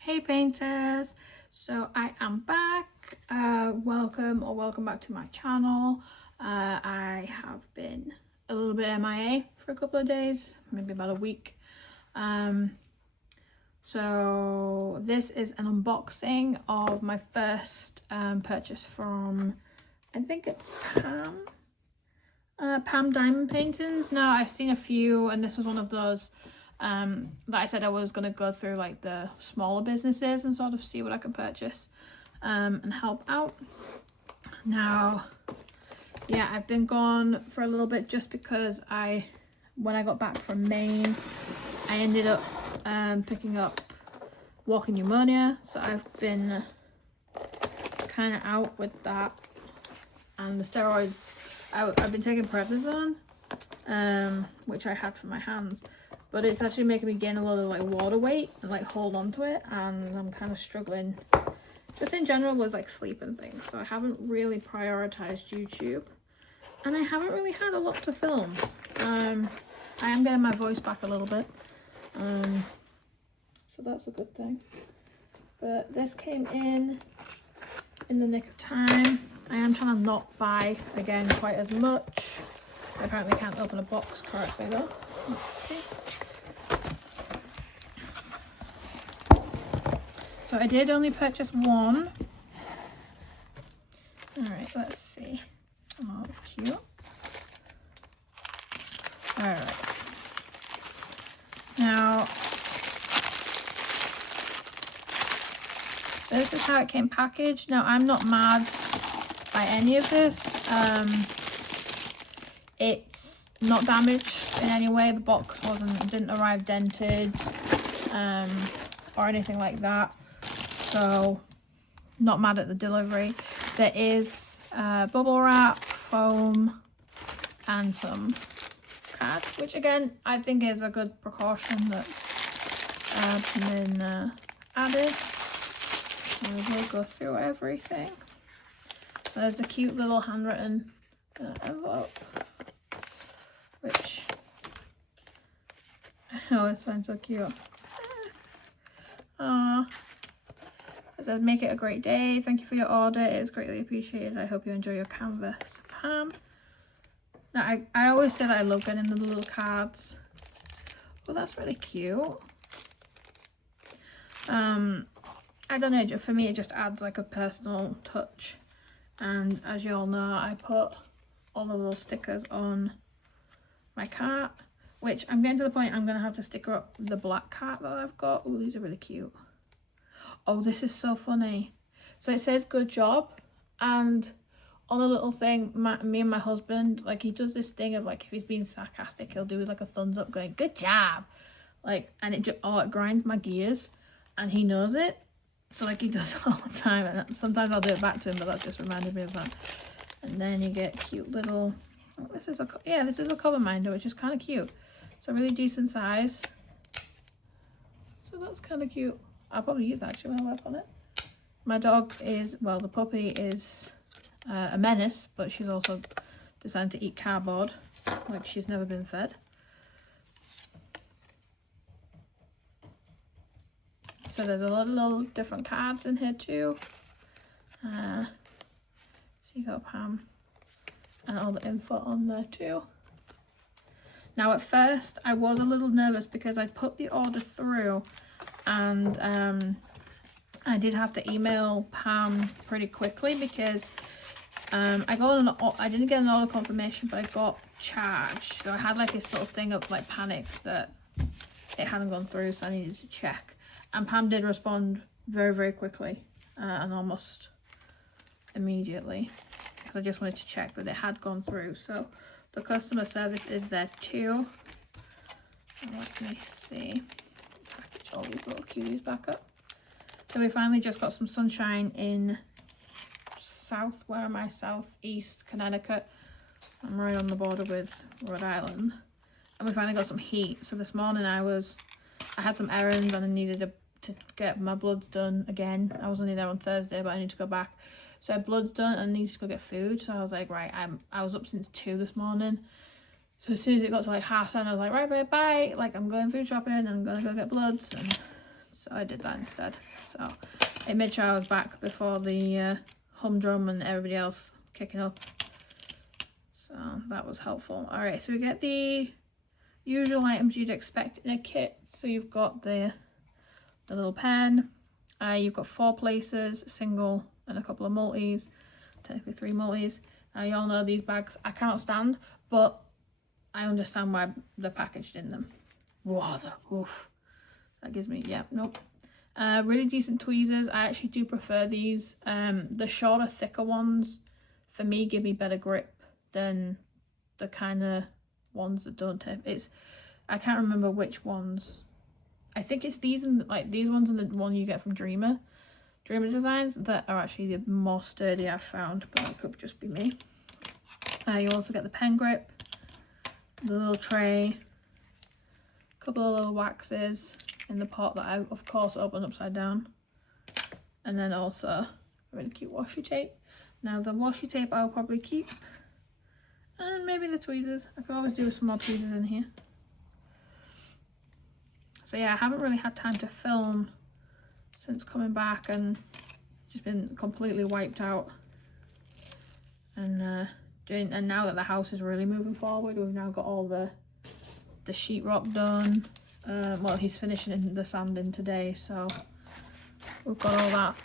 Hey painters, so I am back. Welcome back to my channel. I have been a little bit MIA for a couple of days, maybe about a week. So this is an unboxing of my first purchase from, I think it's PAM Diamond Paintings. Now I've seen a few, and this was one of those that I said I was going to go through like the smaller businesses and sort of see what I could purchase and help out. Now, yeah, I've been gone for a little bit just because when I got back from Maine, I ended up picking up walking pneumonia, so I've been kind of out with that, and the steroids. I've been taking prednisone, which I had for my hands, but it's actually making me gain a lot of like water weight and like hold on to it, and I'm kind of struggling just in general with like sleep and things. So I haven't really prioritized YouTube, and I haven't really had a lot to film. I am getting my voice back a little bit, so that's a good thing. But this came in the nick of time. I am trying to not buy again quite as much. I apparently can't open a box correctly though. Let's see. So I did only purchase one. Alright, let's see. Oh, it's cute. Alright. Now, this is how it came packaged. Now, I'm not mad by any of this. It's not damaged in any way. The box didn't arrive dented or anything like that. So, not mad at the delivery. There is bubble wrap, foam, and some cards, which again I think is a good precaution that's been added. We will go through everything. So there's a cute little handwritten envelope, which I always find so cute. Aww. It says, "Make it a great day. Thank you for your order. It is greatly appreciated. I hope you enjoy your canvas, Pam." Now, I always say that I love getting the little cards. Well, that's really cute. I don't know, for me it just adds like a personal touch. And as you all know, I put all the little stickers on my cart, which I'm getting to the point I'm going to have to sticker up the black cart that I've got. Oh, these are really cute. Oh, this is so funny. So it says "good job," and on a little thing, me and my husband, like, he does this thing of like, if he's being sarcastic, he'll do like a thumbs up going "good job," like, and it grinds my gears, and he knows it. So like, he does it all the time, and sometimes I'll do it back to him, but that just reminded me of that. And then you get cute little, this is a cover minder, which is kind of cute. It's a really decent size, so that's kind of cute. I'll probably use that actually when I work on it. My dog is, well, the puppy is a menace, but she's also decided to eat cardboard like she's never been fed. So there's a lot of little different cards in here too. So you got Pam and all the info on there too. Now at first I was a little nervous because I put the order through, and I did have to email Pam pretty quickly because I didn't get an order confirmation, but I got charged. So I had like this little thing of like panic that it hadn't gone through, so I needed to check. And Pam did respond very, very quickly and almost immediately, because I just wanted to check that it had gone through. So the customer service is there too. Let me see. Package all these little cuties back up. So we finally just got some sunshine in southeast Connecticut. I'm right on the border with Rhode Island. And we finally got some heat. So this morning I had some errands and I needed to get my bloods done again. I was only there on Thursday, but I need to go back. So I had bloods done and I need to go get food. So I was like, right, I was up since 2 this morning. So as soon as it got to like 10:30, I was like, right, bye, like I'm going food shopping and I'm gonna go get bloods, and so I did that instead. So it made sure I was back before the humdrum and everybody else kicking up. So that was helpful. Alright, so we get the usual items you'd expect in a kit. So you've got the little pen, you've got 4 places, a single and a couple of multis, technically 3 multis. Now you all know these bags I can't stand, but I understand why they're packaged in them. Wow, oof. That gives me, yeah, nope. Really decent tweezers. I actually do prefer these. The shorter, thicker ones, for me, give me better grip than the kind of ones that don't tip. I can't remember which ones. I think it's these and like these ones and the one you get from Dreamer Designs that are actually the more sturdy I've found, but that could just be me. You also get the pen grip, the little tray, a couple of little waxes in the pot that I of course open upside down, and then also a really cute washi tape. Now the washi tape I'll probably keep, and maybe the tweezers. I could always do with some more tweezers in here. So yeah, I haven't really had time to film since coming back, and just been completely wiped out. And and now that the house is really moving forward, we've now got all the sheetrock done. Well, he's finishing the sanding today, so we've got all that,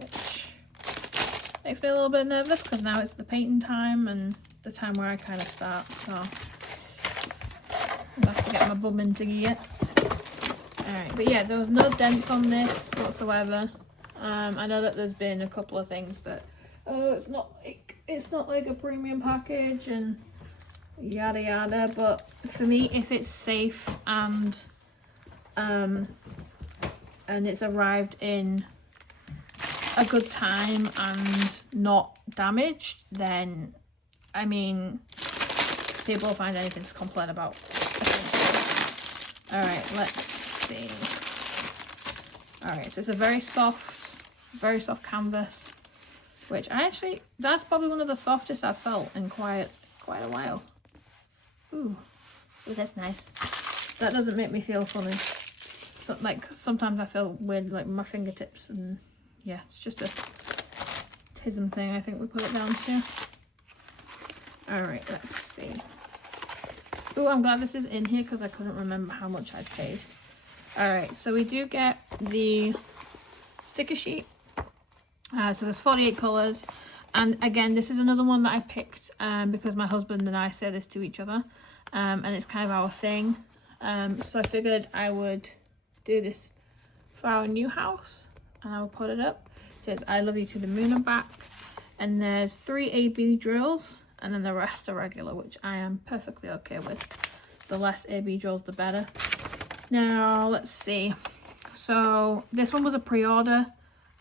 which makes me a little bit nervous because now it's the painting time and the time where I kind of start, so I'll have to get my bum into gear. Alright, but yeah, there was no dents on this whatsoever. I know that there's been a couple of things that, oh, it's not like a premium package and yada yada, but for me, if it's safe and it's arrived in a good time and not damaged, then I mean, people will find anything to complain about. Alright, let's see. Alright, so it's a very soft canvas, which that's probably one of the softest I've felt in quite a while. Ooh, that's nice. That doesn't make me feel funny. So, like, sometimes I feel weird, like my fingertips, and yeah, it's just a tism thing, I think we put it down to. Alright, let's see. Ooh, I'm glad this is in here because I couldn't remember how much I paid. Alright, so we do get the sticker sheet. So there's 48 colours. And again, this is another one that I picked because my husband and I say this to each other. And it's kind of our thing. So I figured I would do this for our new house. And I will put it up. So it's I love you to the moon and back. And there's 3 AB drills. And then the rest are regular, which I am perfectly okay with. The less AB drills, the better. Now, let's see. So this one was a pre-order.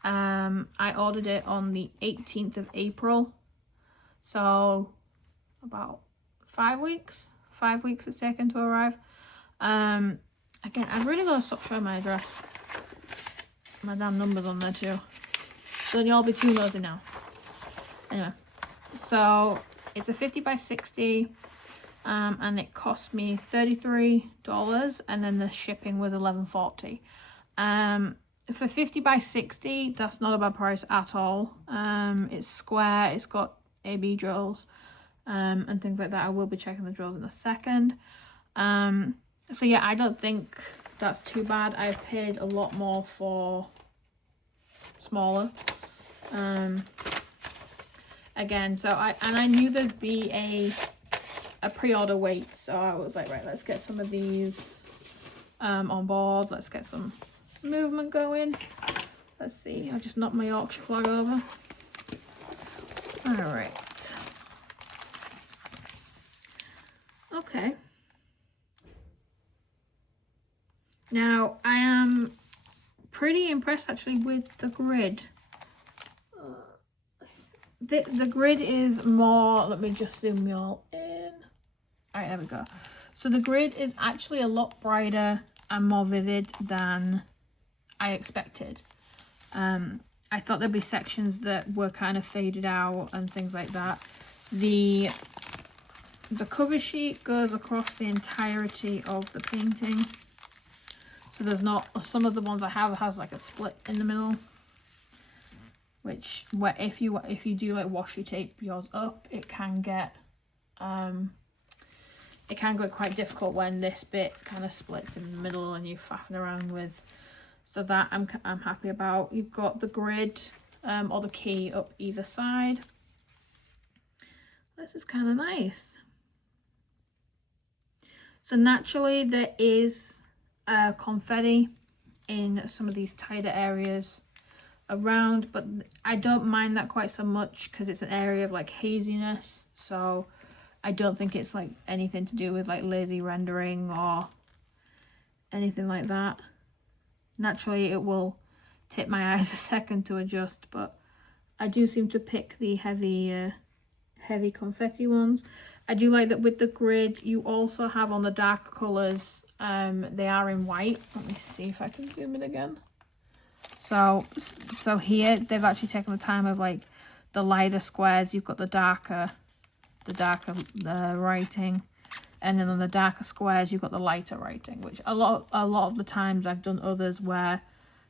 I ordered it on the 18th of April. So about 5 weeks. 5 weeks it's taken to arrive. Again, I've really got to stop showing my address. My damn number's on there too. So then you'll be too nosy now. Anyway, so it's a 50 by 60. And it cost me $33, and then the shipping was $11.40. For 50 by 60, that's not a bad price at all. It's square, it's got AB drills, and things like that. I will be checking the drills in a second. So yeah, I don't think that's too bad. I've paid a lot more for smaller. Again, so I knew there'd be a pre-order wait, so I was like, right, let's get some of these on board. Let's get some movement going. Let's see, I just knocked my Yorkshire flag over. All right. Okay. Now, I am pretty impressed actually with the grid. The grid is more, let me just zoom you all in. Alright, there we go. So the grid is actually a lot brighter and more vivid than I expected. I thought there'd be sections that were kind of faded out and things like that. The the cover sheet goes across the entirety of the painting. So there's not, some of the ones I have has like a split in the middle, which where if you do like washi tape yours up, it can get quite difficult when this bit kind of splits in the middle and you're faffing around with. So that I'm happy about. You've got the grid or the key up either side. This is kind of nice. So naturally there is confetti in some of these tighter areas around, but I don't mind that quite so much because it's an area of like haziness, so I don't think it's like anything to do with like lazy rendering or anything like that. Naturally it will take my eyes a second to adjust, but I do seem to pick the heavy confetti ones. I do like that with the grid you also have on the dark colours, they are in white. Let me see if I can zoom in again. So here they've actually taken the time of like the lighter squares, you've got the darker writing, and then on the darker squares you've got the lighter writing, which a lot of the times I've done others where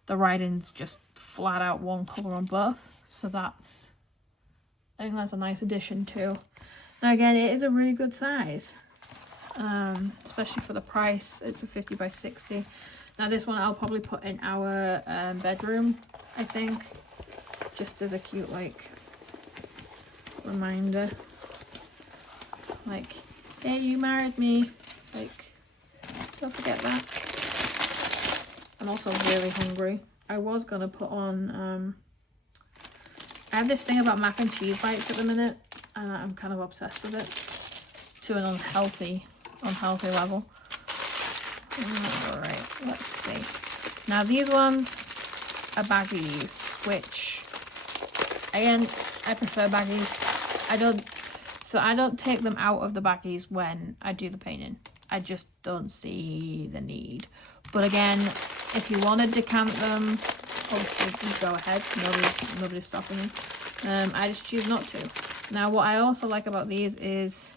the writing's just flat out one colour on both. So I think that's a nice addition too. Now again, it is a really good size, especially for the price. It's a 50 by 60. Now this one I'll probably put in our bedroom, I think, just as a cute like reminder, like, hey, you married me, like, don't forget that. I'm also really hungry. I was gonna put on I have this thing about mac and cheese bites at the minute, and I'm kind of obsessed with it to an unhealthy level. Alright, let's see. Now these ones are baggies, which again, I prefer baggies. I don't take them out of the baggies when I do the painting. I just don't see the need. But again, if you want to decant them, obviously you go ahead. Nobody's stopping you. I just choose not to. Now what I also like about these is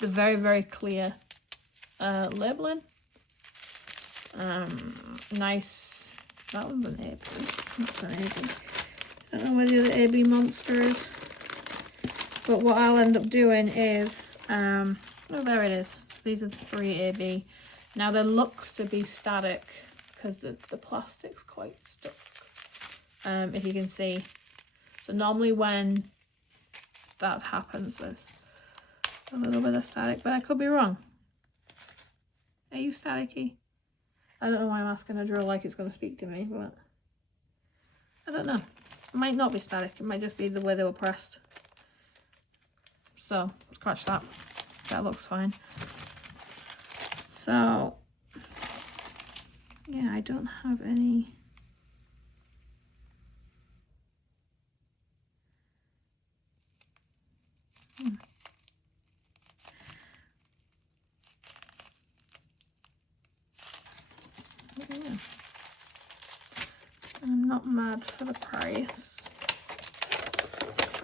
the very, very clear labeling. Nice. That one's an AB. That's an AB. I don't know where the AB monster is. But what I'll end up doing is, oh, there it is. So these are the 3 AB. Now there looks to be static because the plastic's quite stuck. If you can see. So normally when that happens, there's a little bit of static, but I could be wrong. Are you staticky? I don't know why I'm asking a drill like it's going to speak to me, but I don't know. It might not be static. It might just be the way they were pressed. So scratch that. That looks fine. So yeah, I don't have any. Yeah. I'm not mad for the price.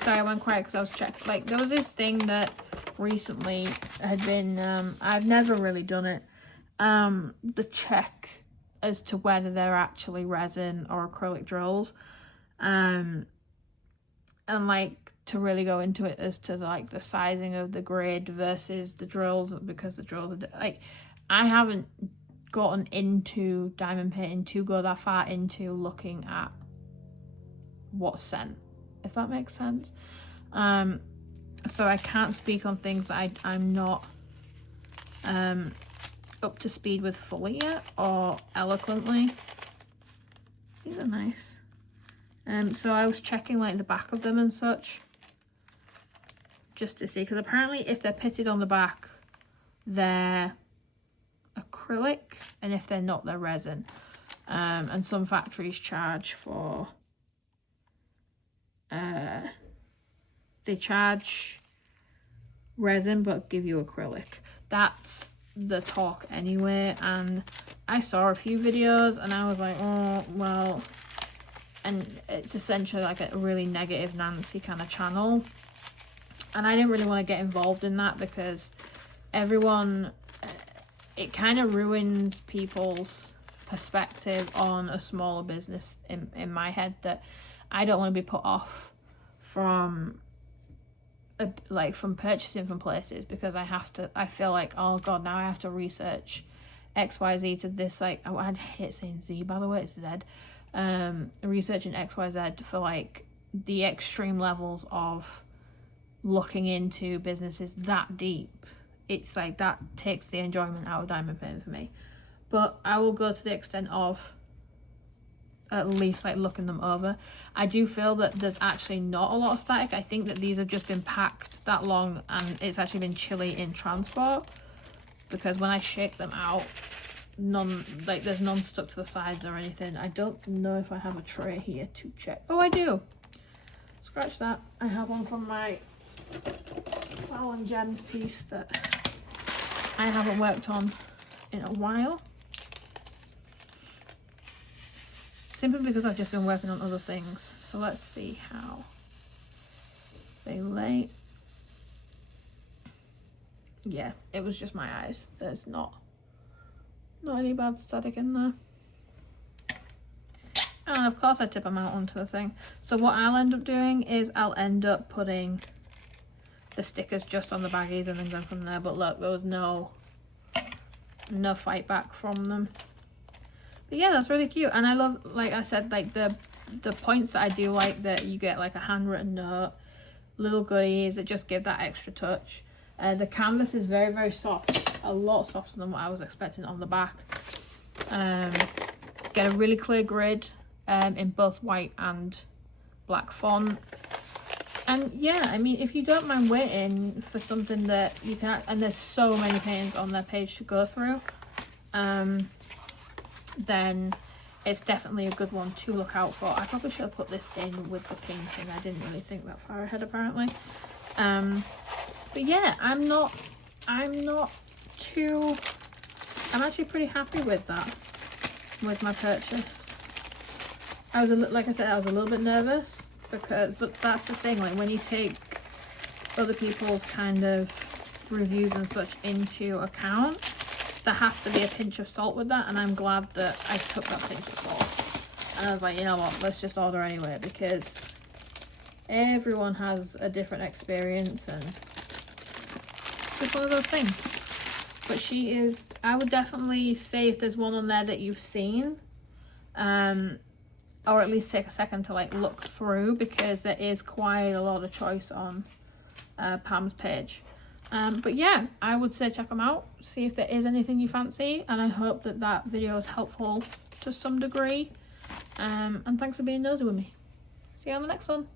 Sorry, I went quiet because I was checking. Like, there was this thing that recently had been, I've never really done it, the check as to whether they're actually resin or acrylic drills, and like to really go into it as to like the sizing of the grid versus the drills, because the drills are like, I haven't gotten into diamond painting to go that far into looking at what's sent, if that makes sense. So I can't speak on things that I'm not up to speed with fully yet, or eloquently. These are nice. So I was checking like the back of them and such, just to see, because apparently if they're pitted on the back they're acrylic, and if they're not, they're resin. And some factories charge for they charge resin but give you acrylic. That's the talk anyway, and I saw a few videos and I was like, oh well, and it's essentially like a really negative Nancy kind of channel, and I didn't really want to get involved in that because everyone, it kind of ruins people's perspective on a smaller business in my head, that I don't want to be put off from from purchasing from places because I feel like, oh god, now I have to research XYZ to this, like, oh, I hate saying Z, by the way, it's Z, researching XYZ for like the extreme levels of looking into businesses that deep. It's like that takes the enjoyment out of diamond painting for me. But I will go to the extent of at least like looking them over. I do feel that there's actually not a lot of static. I think that these have just been packed that long and it's actually been chilly in transport, because when I shake them out, there's none stuck to the sides or anything. I don't know if I have a tray here to check. Oh, I do. Scratch that. I have one from my Flower & Gems piece that I haven't worked on in a while. Simply because I've just been working on other things. So let's see how they lay. Yeah, it was just my eyes. There's not any bad static in there. And of course I tip them out onto the thing. So what I'll end up doing is I'll end up putting the stickers just on the baggies and then going from there. But look, there was no fight back from them. But yeah, that's really cute. And I love, like I said, like the points that I do like, that you get like a handwritten note, little goodies that just give that extra touch. The canvas is very, very soft, a lot softer than what I was expecting on the back. Get a really clear grid in both white and black font. And yeah, I mean, if you don't mind waiting for something that you can, and there's so many paintings on their page to go through, then it's definitely a good one to look out for. I probably should have put this in with the painting. I didn't really think that far ahead apparently. But yeah, I'm actually pretty happy with that, with my purchase. I was like I said, I was a little bit nervous but that's the thing, like when you take other people's kind of reviews and such into account, there has to be a pinch of salt with that, and I'm glad that I took that pinch of salt. And I was like, you know what, let's just order anyway, because everyone has a different experience and it's one of those things. But she is, I would definitely say if there's one on there that you've seen, or at least take a second to like look through, because there is quite a lot of choice on Pam's page. But yeah, I would say check them out, see if there is anything you fancy, and I hope that that video is helpful to some degree. And thanks for being nosy with me. See you on the next one.